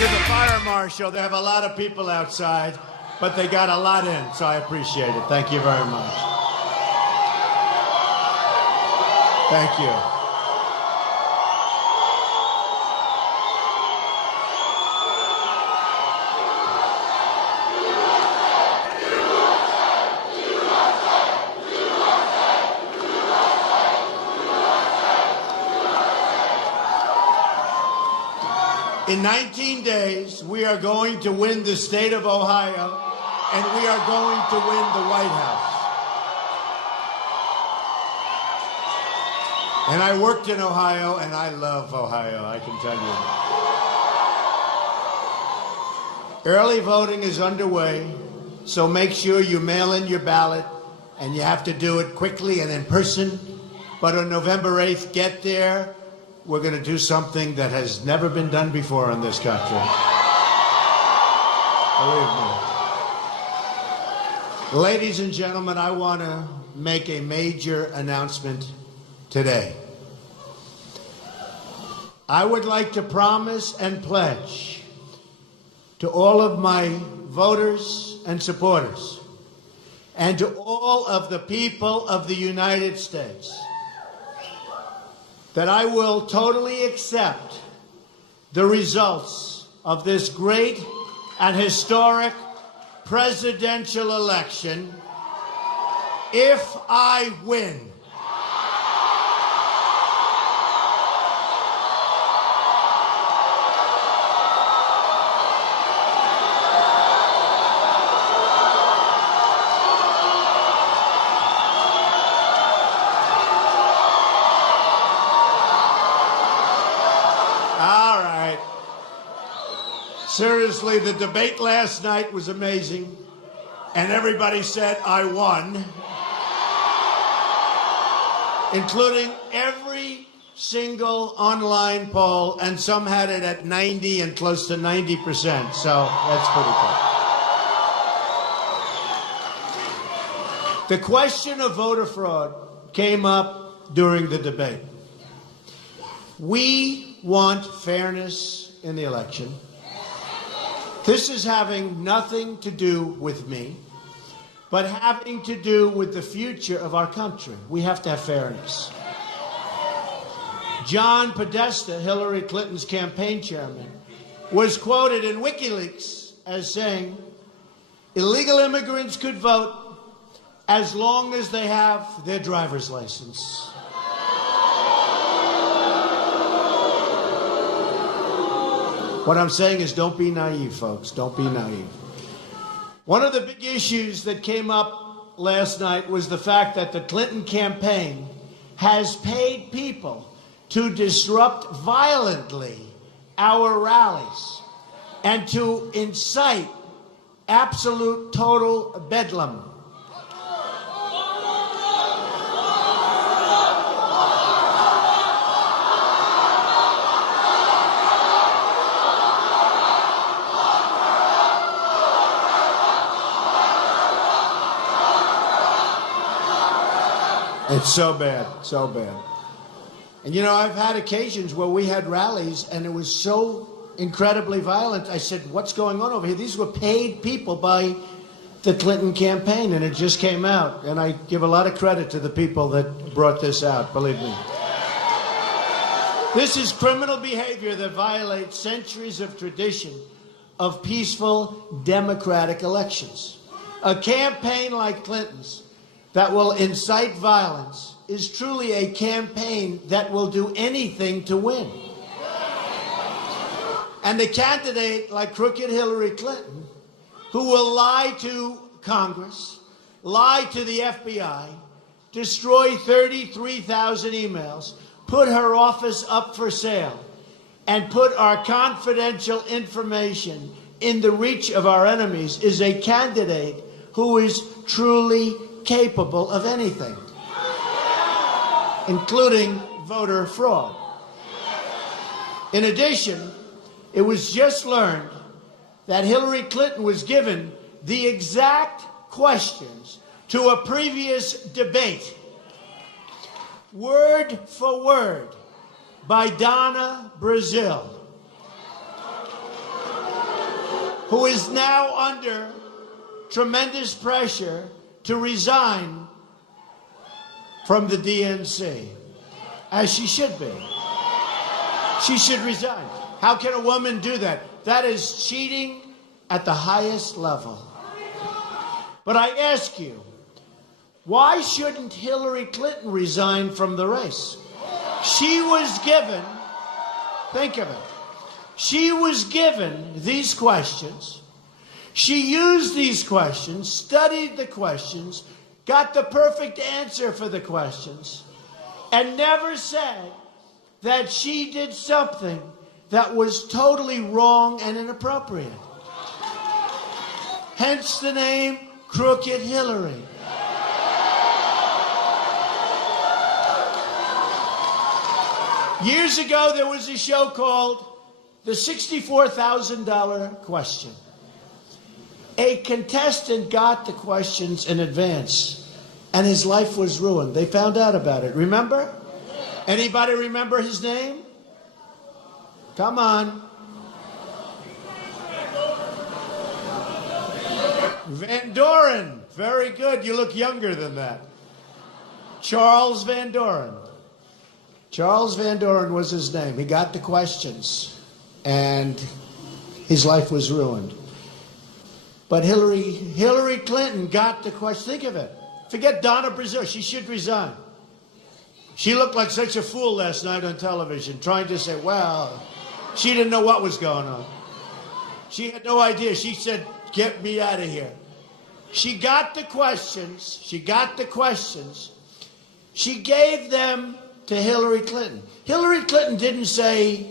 to the fire marshal. They have a lot of people outside, but they got a lot in, so I appreciate it. Thank you very much. Thank you. In 19 days, we are going to win the state of Ohio, and we are going to win the White House. And I worked in Ohio, and I love Ohio, I can tell you. Early voting is underway, so make sure you mail in your ballot, and you have to do it quickly and in person. But on November 8th, get there. We're going to do something that has never been done before in this country. Believe me. Ladies and gentlemen, I want to make a major announcement today. I would like to promise and pledge to all of my voters and supporters and to all of the people of the United States that I will totally accept the results of this great and historic presidential election if I win. Seriously, the debate last night was amazing, and everybody said I won, including every single online poll, and some had it at 90 and close to 90%, so that's pretty cool. The question of voter fraud came up during the debate. We want fairness in the election. This is having nothing to do with me, but having to do with the future of our country. We have to have fairness. John Podesta, Hillary Clinton's campaign chairman, was quoted in WikiLeaks as saying, illegal immigrants could vote as long as they have their driver's license. What I'm saying is don't be naive, folks. Don't be naive. One of the big issues that came up last night was the fact that the Clinton campaign has paid people to disrupt violently our rallies and to incite absolute total bedlam. It's so bad, so bad. And you know, I've had occasions where we had rallies and it was so incredibly violent. I said, what's going on over here? These were paid people by the Clinton campaign, and it just came out. And I give a lot of credit to the people that brought this out, believe me. This is criminal behavior that violates centuries of tradition of peaceful democratic elections. A campaign like Clinton's that will incite violence is truly a campaign that will do anything to win. And a candidate like crooked Hillary Clinton, who will lie to Congress, lie to the FBI, destroy 33,000 emails, put her office up for sale, and put our confidential information in the reach of our enemies, is a candidate who is truly capable of anything, including voter fraud. In addition, it was just learned that Hillary Clinton was given the exact questions to a previous debate, word for word, by Donna Brazile. who is now under tremendous pressure to resign from the DNC, as she should be. She should resign. How can a woman do that? That is cheating at the highest level. But I ask you, why shouldn't Hillary Clinton resign from the race? She was given, think of it, she was given these questions. She used these questions, studied the questions, got the perfect answer for the questions, and never said that she did something that was totally wrong and inappropriate. Hence the name Crooked Hillary. Years ago, there was a show called The $64,000 Question. A contestant got the questions in advance, and his life was ruined. They found out about it. Remember? Anybody remember his name? Come on. Van Doren. Very good. You look younger than that. Charles Van Doren. Charles Van Doren was his name. He got the questions, and his life was ruined. But Hillary Clinton got the question. Think of it. Forget Donna Brazil. She should resign. She looked like such a fool last night on television, trying to say, well, she didn't know what was going on. She had no idea. She said, get me out of here. She got the questions. She got the questions. She gave them to Hillary Clinton. Hillary Clinton didn't say,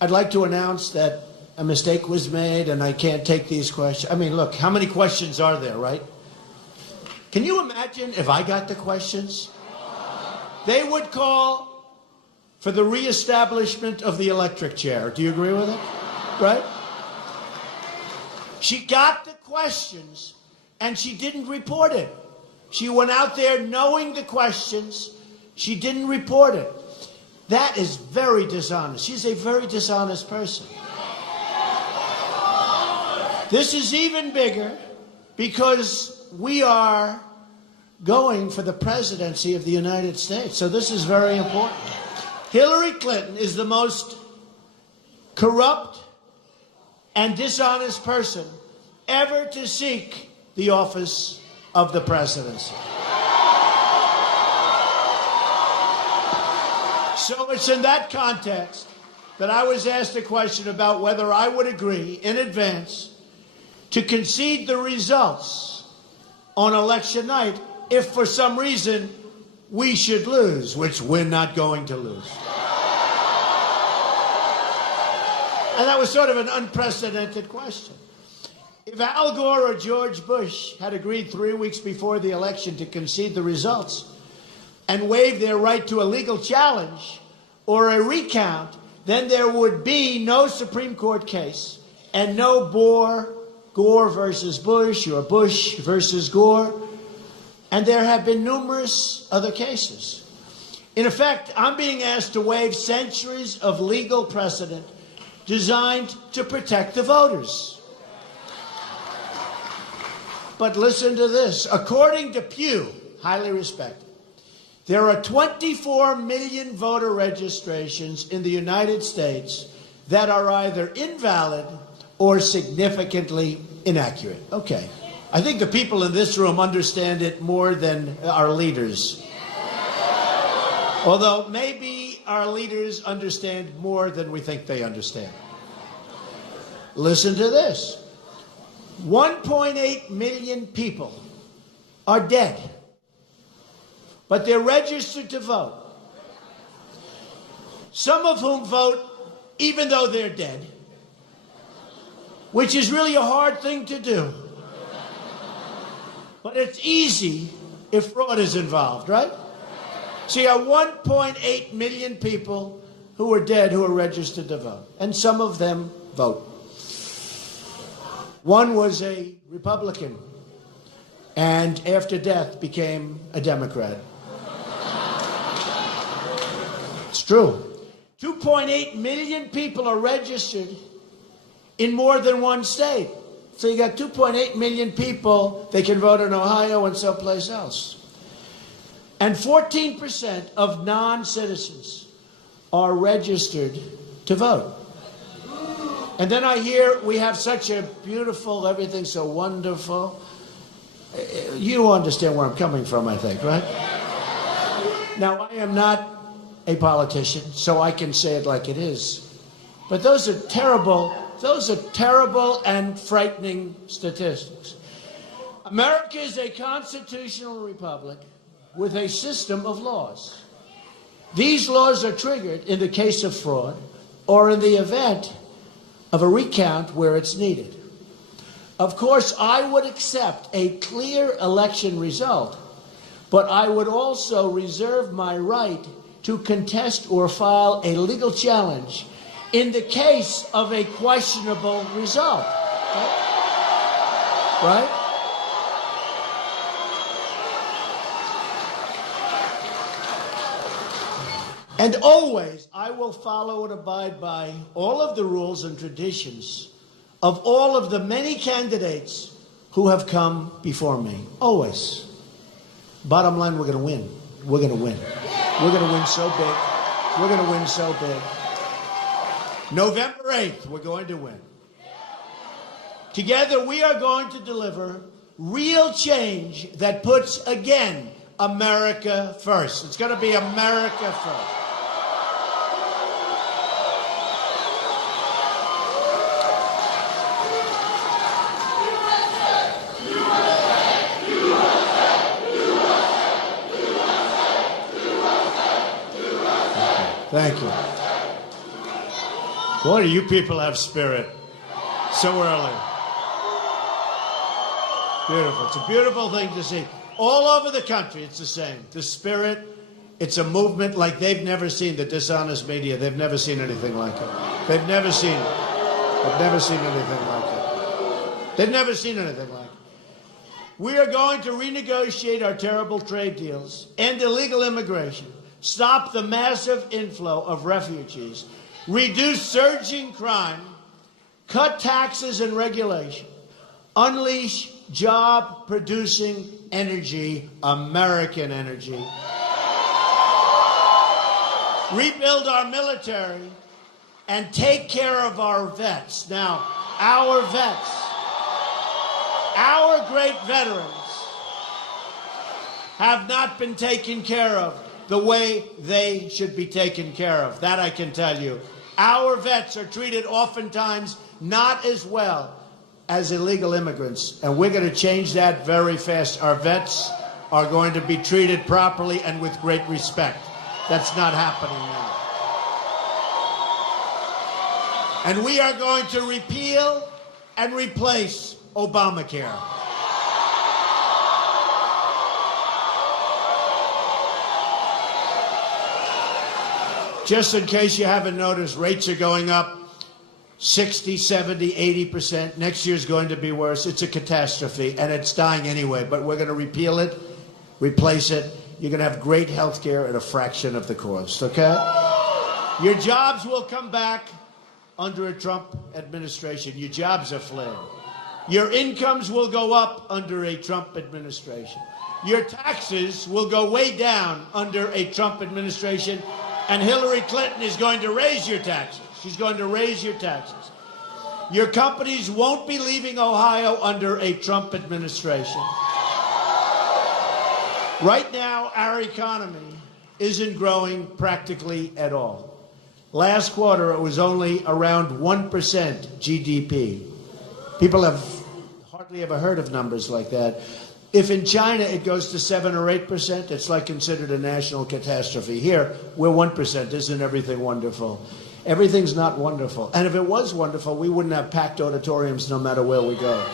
I'd like to announce that a mistake was made and I can't take these questions. I mean, look, how many questions are there, right? Can you imagine if I got the questions? They would call for the reestablishment of the electric chair. Do you agree with it? Right? She got the questions and she didn't report it. She went out there knowing the questions. She didn't report it. That is very dishonest. She's a very dishonest person. This is even bigger because we are going for the presidency of the United States. So this is very important. Hillary Clinton is the most corrupt and dishonest person ever to seek the office of the presidency. So it's in that context that I was asked a question about whether I would agree in advance to concede the results on election night if for some reason we should lose, which we're not going to lose. And that was sort of an unprecedented question. If Al Gore or George Bush had agreed 3 weeks before the election to concede the results and waive their right to a legal challenge or a recount, then there would be no Supreme Court case and no Gore versus Bush or Bush versus Gore. And there have been numerous other cases. In effect, I'm being asked to waive centuries of legal precedent designed to protect the voters. But listen to this. According to Pew, highly respected, there are 24 million voter registrations in the United States that are either invalid or significantly inaccurate. Okay. I think the people in this room understand it more than our leaders. Although maybe our leaders understand more than we think they understand. Listen to this. 1.8 million people are dead, but they're registered to vote. Some of whom vote even though they're dead, which is really a hard thing to do. But it's easy if fraud is involved, right? So you have 1.8 million people who are dead who are registered to vote, and some of them vote. One was a Republican, and after death became a Democrat. It's true. 2.8 million people are registered in more than one state. So you got 2.8 million people. They can vote in Ohio and someplace else. And 14% of non-citizens are registered to vote. And then I hear we have such a beautiful, everything's so wonderful. You understand where I'm coming from, I think, right? Now, I am not a politician, so I can say it like it is. But those are terrible and frightening statistics. America is a constitutional republic with a system of laws. These laws are triggered in the case of fraud or in the event of a recount where it's needed. Of course, I would accept a clear election result, but I would also reserve my right to contest or file a legal challenge in the case of a questionable result. Right? And always, I will follow and abide by all of the rules and traditions of all of the many candidates who have come before me. Always. Bottom line, we're going to win. We're going to win. We're going to win so big. We're going to win so big. November 8th, we're going to win. Together, we are going to deliver real change that puts, again, America first. It's going to be America first. Thank you. Boy, do you people have spirit. So early. Beautiful. It's a beautiful thing to see. All over the country, it's the same. The spirit, it's a movement like they've never seen. The dishonest media, they've never seen anything like it. They've never seen it. They've never seen anything like it. They've never seen anything like it. We are going to renegotiate our terrible trade deals, end illegal immigration, stop the massive inflow of refugees, reduce surging crime, cut taxes and regulation, unleash job-producing energy, American energy, rebuild our military, and take care of our vets. Now, our vets, our great veterans, have not been taken care of the way they should be taken care of. That I can tell you. Our vets are treated oftentimes not as well as illegal immigrants, and we're going to change that very fast. Our vets are going to be treated properly and with great respect. That's not happening now. And we are going to repeal and replace Obamacare. Just in case you haven't noticed, rates are going up 60, 70, 80%. Next year's going to be worse. It's a catastrophe, and it's dying anyway. But we're going to repeal it, replace it. You're going to have great health care at a fraction of the cost, okay? Your jobs will come back under a Trump administration. Your jobs are flared. Your incomes will go up under a Trump administration. Your taxes will go way down under a Trump administration. And Hillary Clinton is going to raise your taxes. She's going to raise your taxes. Your companies won't be leaving Ohio under a Trump administration. Right now, our economy isn't growing practically at all. Last quarter, it was only around 1% GDP. People have hardly ever heard of numbers like that. If in China it goes to 7 or 8%, it's like considered a national catastrophe. Here, we're 1%. Isn't everything wonderful? Everything's not wonderful. And if it was wonderful, we wouldn't have packed auditoriums no matter where we go.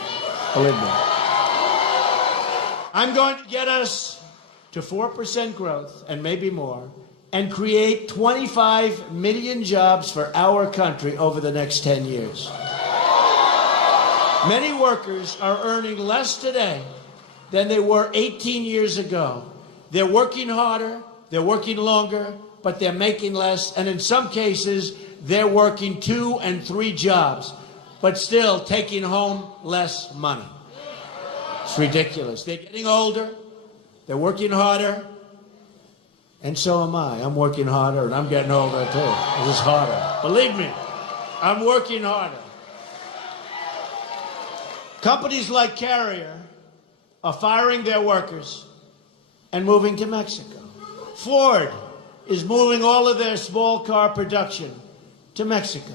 Believe me. I'm going to get us to 4% growth, and maybe more, and create 25 million jobs for our country over the next 10 years. Many workers are earning less today than they were 18 years ago. They're working harder, they're working longer, but they're making less, and in some cases, they're working 2 and 3 jobs. but still taking home less money. It's ridiculous. They're getting older. They're working harder. And so am I. I'm working harder, and I'm getting older, too. This is harder. Believe me, I'm working harder. Companies like Carrier are firing their workers and moving to Mexico. Ford is moving all of their small car production to Mexico.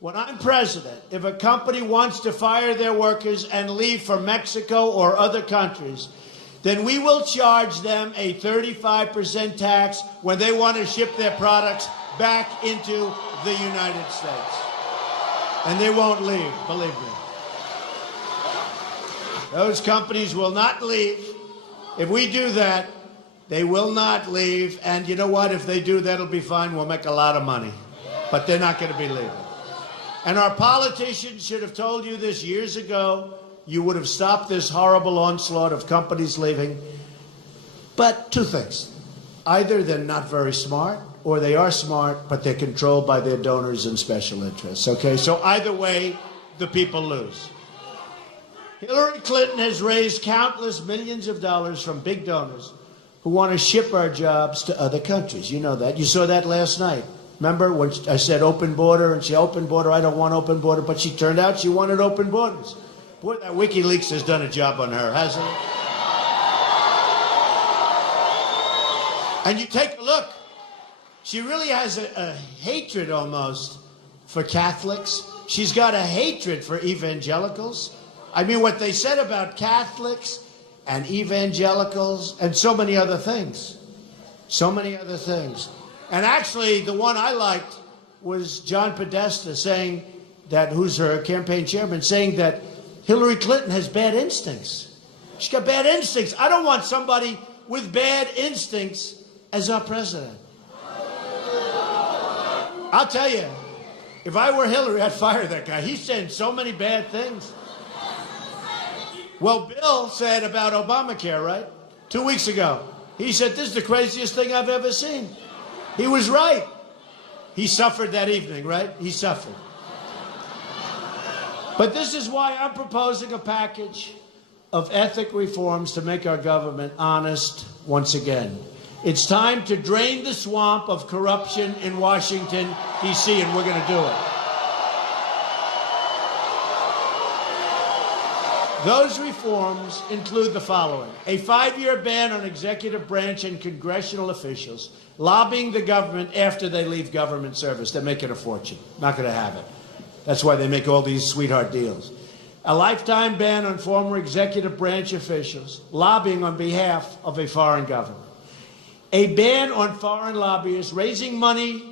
When I'm president, if a company wants to fire their workers and leave for Mexico or other countries, then we will charge them a 35% tax when they want to ship their products back into the United States. And they won't leave, believe me. Those companies will not leave. If we do that, they will not leave. And you know what? If they do, that'll be fine. We'll make a lot of money. But they're not going to be leaving. And our politicians should have told you this years ago. You would have stopped this horrible onslaught of companies leaving. But two things. Either they're not very smart, or they are smart, but they're controlled by their donors and special interests. Okay? So either way, the people lose. Hillary Clinton has raised countless millions of dollars from big donors who want to ship our jobs to other countries. You know that. You saw that last night. Remember when I said open border, and she open border, I don't want open border, but she turned out she wanted open borders. Boy, that WikiLeaks has done a job on her, hasn't it? And you take a look. She really has a hatred almost for Catholics. She's got a hatred for evangelicals. I mean, what they said about Catholics and evangelicals and so many other things. So many other things. And actually, the one I liked was John Podesta saying that, who's her campaign chairman, saying that Hillary Clinton has bad instincts. She's got bad instincts. I don't want somebody with bad instincts as our president. I'll tell you, if I were Hillary, I'd fire that guy. He's saying so many bad things. Well, Bill said about Obamacare, right? 2 weeks ago. He said, this is the craziest thing I've ever seen. He was right. He suffered that evening, right? He suffered. But this is why I'm proposing a package of ethic reforms to make our government honest once again. It's time to drain the swamp of corruption in Washington, D.C., and we're going to do it. Those reforms include the following: a 5-year ban on executive branch and congressional officials lobbying the government after they leave government service. They're making a fortune. Not going to have it. That's why they make all these sweetheart deals. A lifetime ban on former executive branch officials lobbying on behalf of a foreign government. A ban on foreign lobbyists raising money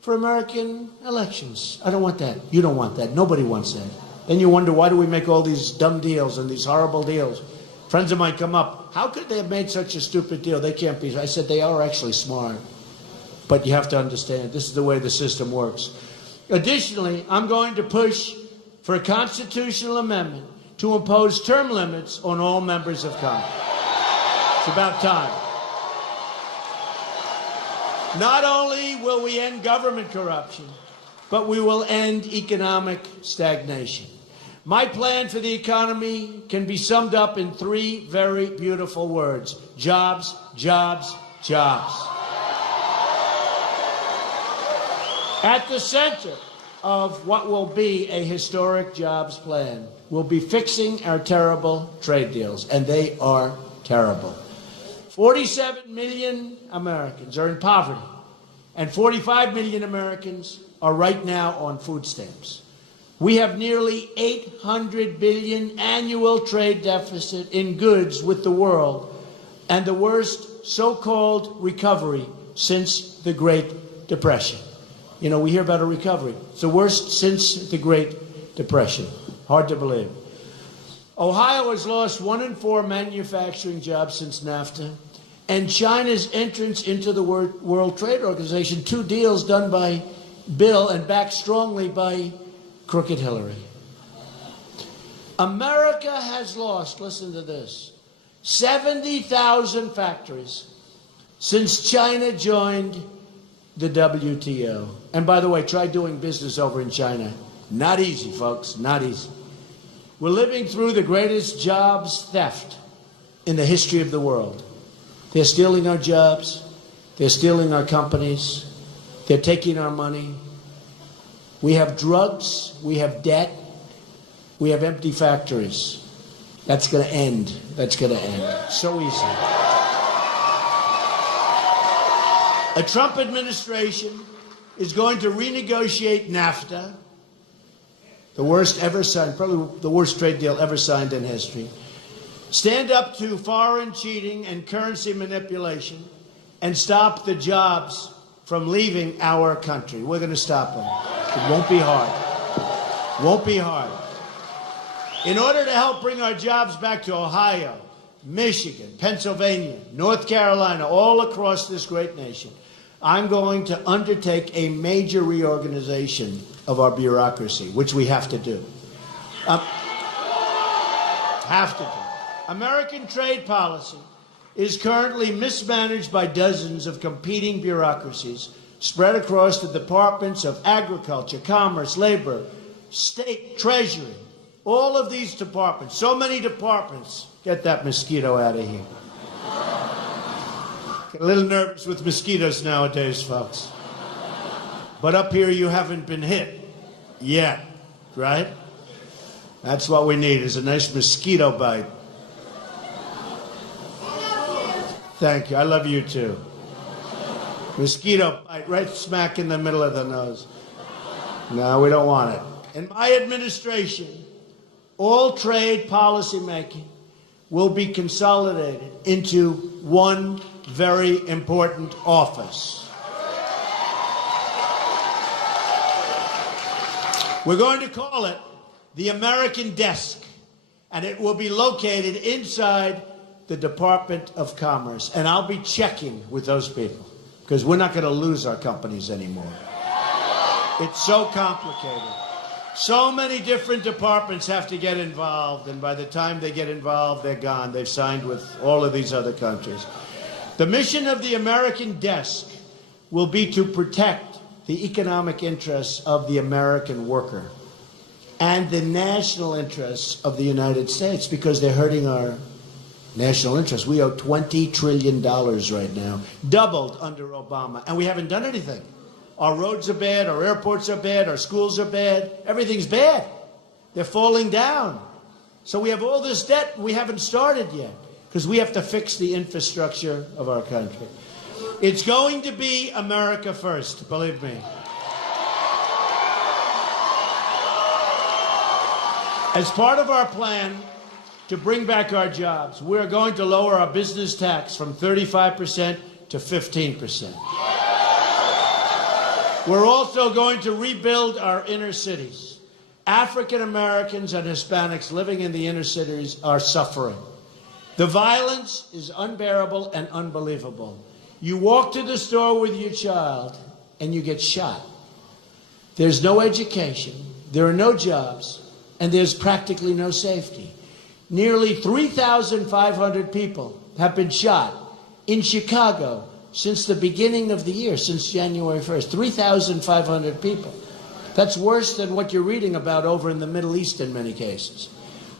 for American elections. I don't want that. You don't want that. Nobody wants that. Then you wonder, why do we make all these dumb deals and these horrible deals? Friends of mine come up, how could they have made such a stupid deal? They can't be. I said, they are actually smart. But you have to understand, this is the way the system works. Additionally, I'm going to push for a constitutional amendment to impose term limits on all members of Congress. It's about time. Not only will we end government corruption, but we will end economic stagnation. My plan for the economy can be summed up in 3 very beautiful words: jobs, jobs, jobs. At the center of what will be a historic jobs plan will be fixing our terrible trade deals, and they are terrible. 47 million Americans are in poverty, and 45 million Americans are right now on food stamps. We have nearly $800 billion annual trade deficit in goods with the world, and the worst so-called recovery since the Great Depression. You know, we hear about a recovery. It's the worst since the Great Depression. Hard to believe. Ohio has lost 1 in 4 manufacturing jobs since NAFTA, and China's entrance into the World Trade Organization, 2 deals done by Bill and backed strongly by crooked Hillary. America has lost, listen to this, 70,000 factories since China joined the WTO. And by the way, try doing business over in China. Not easy, folks, not easy. We're living through the greatest jobs theft in the history of the world. They're stealing our jobs. They're stealing our companies. They're taking our money. We have drugs. We have debt. We have empty factories. That's going to end. That's going to end. So easy. A Trump administration is going to renegotiate NAFTA, the worst ever signed, probably the worst trade deal ever signed in history, stand up to foreign cheating and currency manipulation, and stop the jobs from leaving our country. We're going to stop them. It won't be hard. Won't be hard. In order to help bring our jobs back to Ohio, Michigan, Pennsylvania, North Carolina, all across this great nation, I'm going to undertake a major reorganization of our bureaucracy, which we have to do. Have to do. American trade policy is currently mismanaged by dozens of competing bureaucracies spread across the departments of agriculture, commerce, labor, state, treasury, all of these departments, so many departments. Get that mosquito out of here. Get a little nervous with mosquitoes nowadays, folks. But up here you haven't been hit yet, right? That's what we need, is a nice mosquito bite. Thank you. I love you too. Mosquito bite right smack in the middle of the nose. No, we don't want it. In my administration, all trade policy making will be consolidated into one very important office. We're going to call it the American Desk, and it will be located inside the Department of Commerce. And I'll be checking with those people, because we're not going to lose our companies anymore. It's so complicated. So many different departments have to get involved, and by the time they get involved, they're gone. They've signed with all of these other countries. The mission of the American Desk will be to protect the economic interests of the American worker and the national interests of the United States, because they're hurting our national interests. We owe $20 trillion right now, doubled under Obama, and we haven't done anything. Our roads are bad, our airports are bad, our schools are bad, everything's bad. They're falling down. So we have all this debt we haven't started yet, because we have to fix the infrastructure of our country. It's going to be America first, believe me. As part of our plan to bring back our jobs, we're going to lower our business tax from 35% to 15%. We're also going to rebuild our inner cities. African Americans and Hispanics living in the inner cities are suffering. The violence is unbearable and unbelievable. You walk to the store with your child and you get shot. There's no education, there are no jobs, and there's practically no safety. Nearly 3,500 people have been shot in Chicago since the beginning of the year, since January 1st. 3,500 people. That's worse than what you're reading about over in the Middle East in many cases.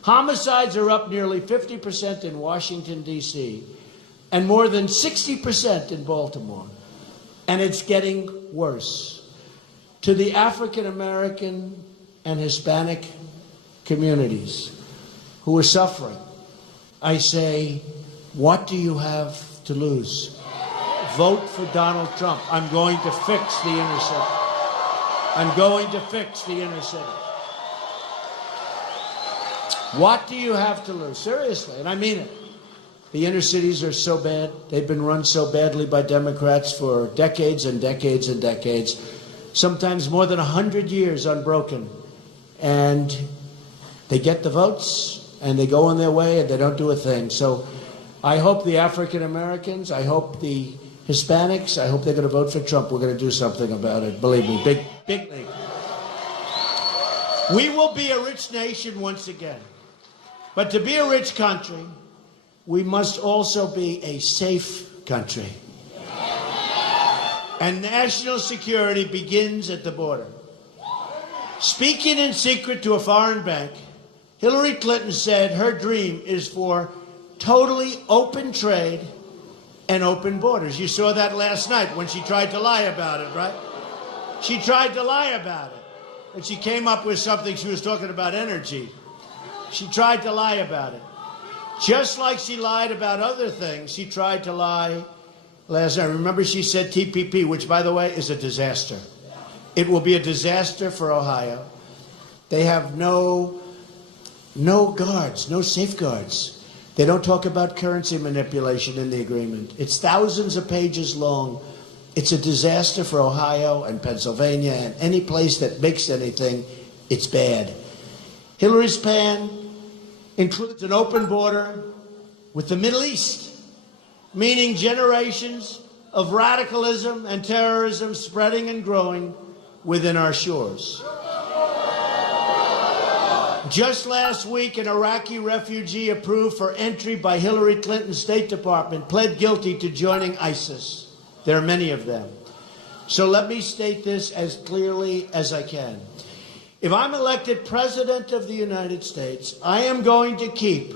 Homicides are up nearly 50% in Washington, D.C., and more than 60% in Baltimore. And it's getting worse. To the African American and Hispanic communities who are suffering, I say, what do you have to lose? Vote for Donald Trump. I'm going to fix the inner city. I'm going to fix the inner city. What do you have to lose? Seriously, and I mean it. The inner cities are so bad. They've been run so badly by Democrats for decades and decades and decades, sometimes more than 100 years unbroken. And they get the votes, and they go on their way, and they don't do a thing. So I hope the African Americans, I hope the Hispanics, I hope they're going to vote for Trump. We're going to do something about it. Believe me, big league. We will be a rich nation once again. But to be a rich country, we must also be a safe country. And national security begins at the border. Speaking in secret to a foreign bank, Hillary Clinton said her dream is for totally open trade and open borders. You saw that last night when she tried to lie about it, right? She tried to lie about it. And she came up with something. She was talking about energy. She tried to lie about it. Just like she lied about other things, she tried to lie last night. Remember, she said TPP, which, by the way, is a disaster. It will be a disaster for Ohio. They have no guards, no safeguards. They don't talk about currency manipulation in the agreement. It's thousands of pages long. It's a disaster for Ohio and Pennsylvania and any place that makes anything. It's bad. Hillary's plan includes an open border with the Middle East, meaning generations of radicalism and terrorism spreading and growing within our shores. Just last week, an Iraqi refugee approved for entry by Hillary Clinton's State Department pled guilty to joining ISIS. There are many of them. So let me state this as clearly as I can. If I'm elected President of the United States, I am going to keep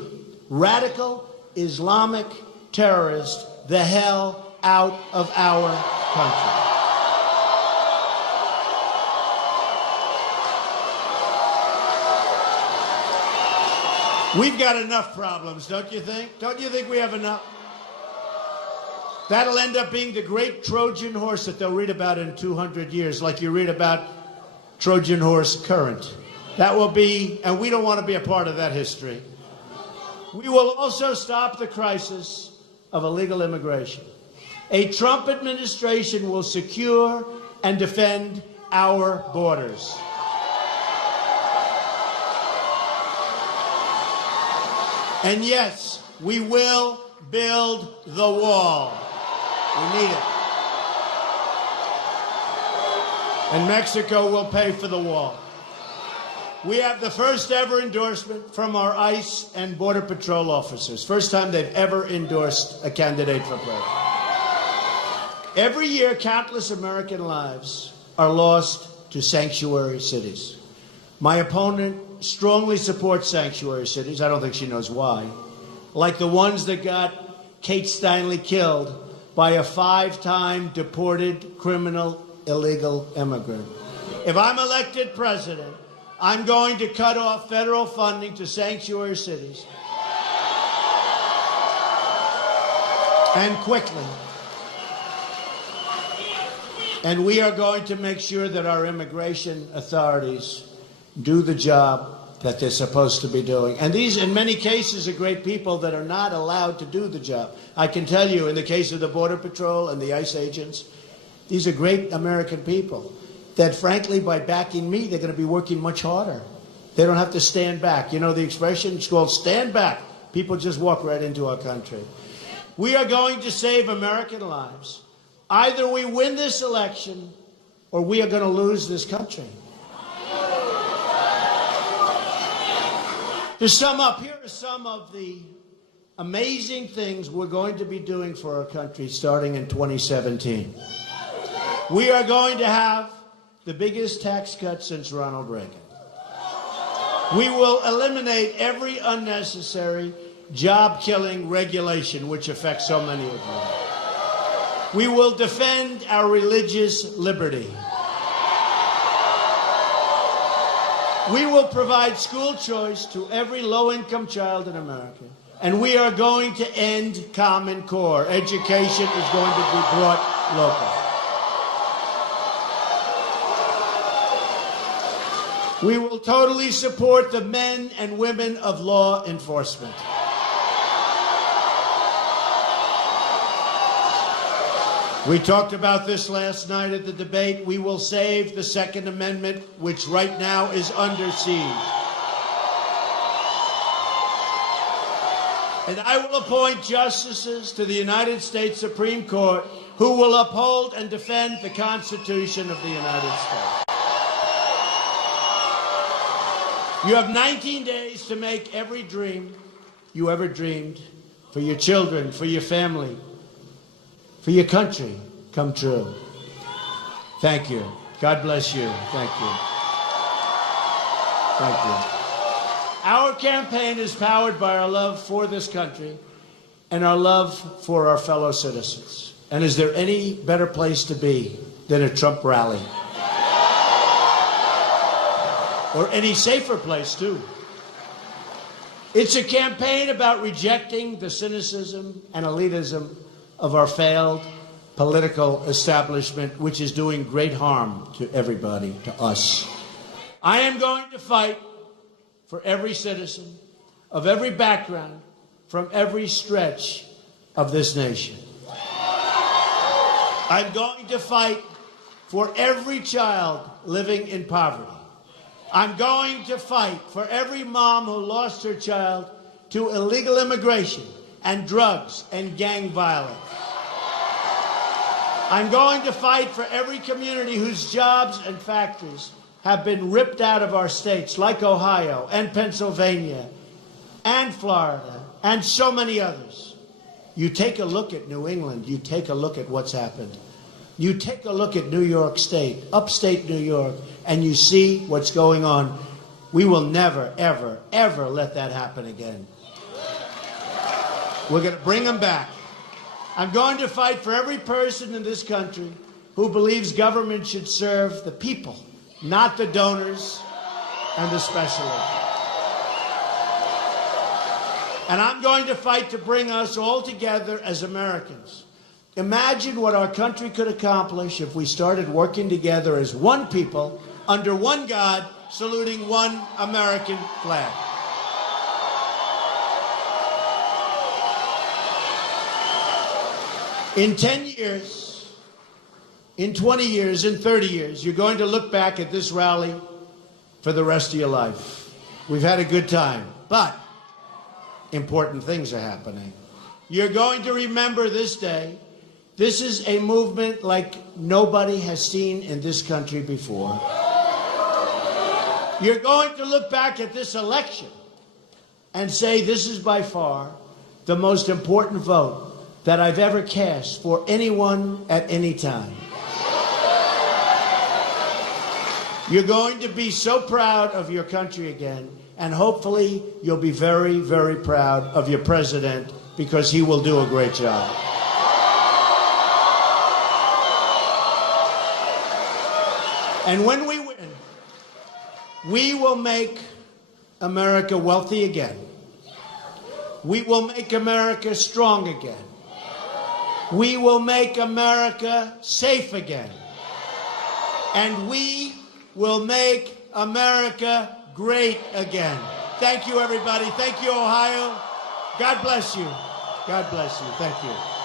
radical Islamic terrorists the hell out of our country. We've got enough problems, don't you think? Don't you think we have enough? That'll end up being the great Trojan horse that they'll read about in 200 years, like you read about Trojan horse current. That will be, and we don't want to be a part of that history. We will also stop the crisis of illegal immigration. A Trump administration will secure and defend our borders. And yes, we will build the wall. We need it. And Mexico will pay for the wall. We have the first ever endorsement from our ICE and Border Patrol officers. First time they've ever endorsed a candidate for president. Every year, countless American lives are lost to sanctuary cities. My opponent strongly supports sanctuary cities. I don't think she knows why. Like the ones that got Kate Steinle killed by a 5-time deported criminal illegal immigrant. If I'm elected president, I'm going to cut off federal funding to sanctuary cities. And quickly. And we are going to make sure that our immigration authorities do the job that they're supposed to be doing. And these, in many cases, are great people that are not allowed to do the job. I can tell you, in the case of the Border Patrol and the ICE agents, these are great American people that, frankly, by backing me, they're going to be working much harder. They don't have to stand back. You know the expression? It's called stand back. People just walk right into our country. We are going to save American lives. Either we win this election or we are going to lose this country. To sum up, here are some of the amazing things we're going to be doing for our country starting in 2017. We are going to have the biggest tax cut since Ronald Reagan. We will eliminate every unnecessary job-killing regulation which affects so many of you. We will defend our religious liberty. We will provide school choice to every low-income child in America. And we are going to end Common Core. Education is going to be brought local. We will totally support the men and women of law enforcement. We talked about this last night at the debate. We will save the Second Amendment, which right now is under siege. And I will appoint justices to the United States Supreme Court who will uphold and defend the Constitution of the United States. You have 19 days to make every dream you ever dreamed for your children, for your family, for your country come true. Thank you. God bless you. Thank you. Thank you. Our campaign is powered by our love for this country and our love for our fellow citizens. And is there any better place to be than a Trump rally? Or any safer place, too. It's a campaign about rejecting the cynicism and elitism of our failed political establishment, which is doing great harm to everybody, to us. I am going to fight for every citizen of every background from every stretch of this nation. I'm going to fight for every child living in poverty. I'm going to fight for every mom who lost her child to illegal immigration and drugs and gang violence. I'm going to fight for every community whose jobs and factories have been ripped out of our states, like Ohio and Pennsylvania and Florida and so many others. You take a look at New England, you take a look at what's happened. You take a look at New York State, upstate New York, and you see what's going on. We will never, ever, ever let that happen again. We're going to bring them back. I'm going to fight for every person in this country who believes government should serve the people, not the donors and the specialists. And I'm going to fight to bring us all together as Americans. Imagine what our country could accomplish if we started working together as one people, under one God, saluting one American flag. In 10 years, in 20 years, in 30 years, you're going to look back at this rally for the rest of your life. We've had a good time, but important things are happening. You're going to remember this day. This is a movement like nobody has seen in this country before. You're going to look back at this election and say, this is by far the most important vote that I've ever cast for anyone at any time. You're going to be so proud of your country again, and hopefully you'll be very, very proud of your president, because he will do a great job. And when we win, we will make America wealthy again. We will make America strong again. We will make America safe again. And we will make America great again. Thank you, everybody. Thank you, Ohio. God bless you. God bless you. Thank you.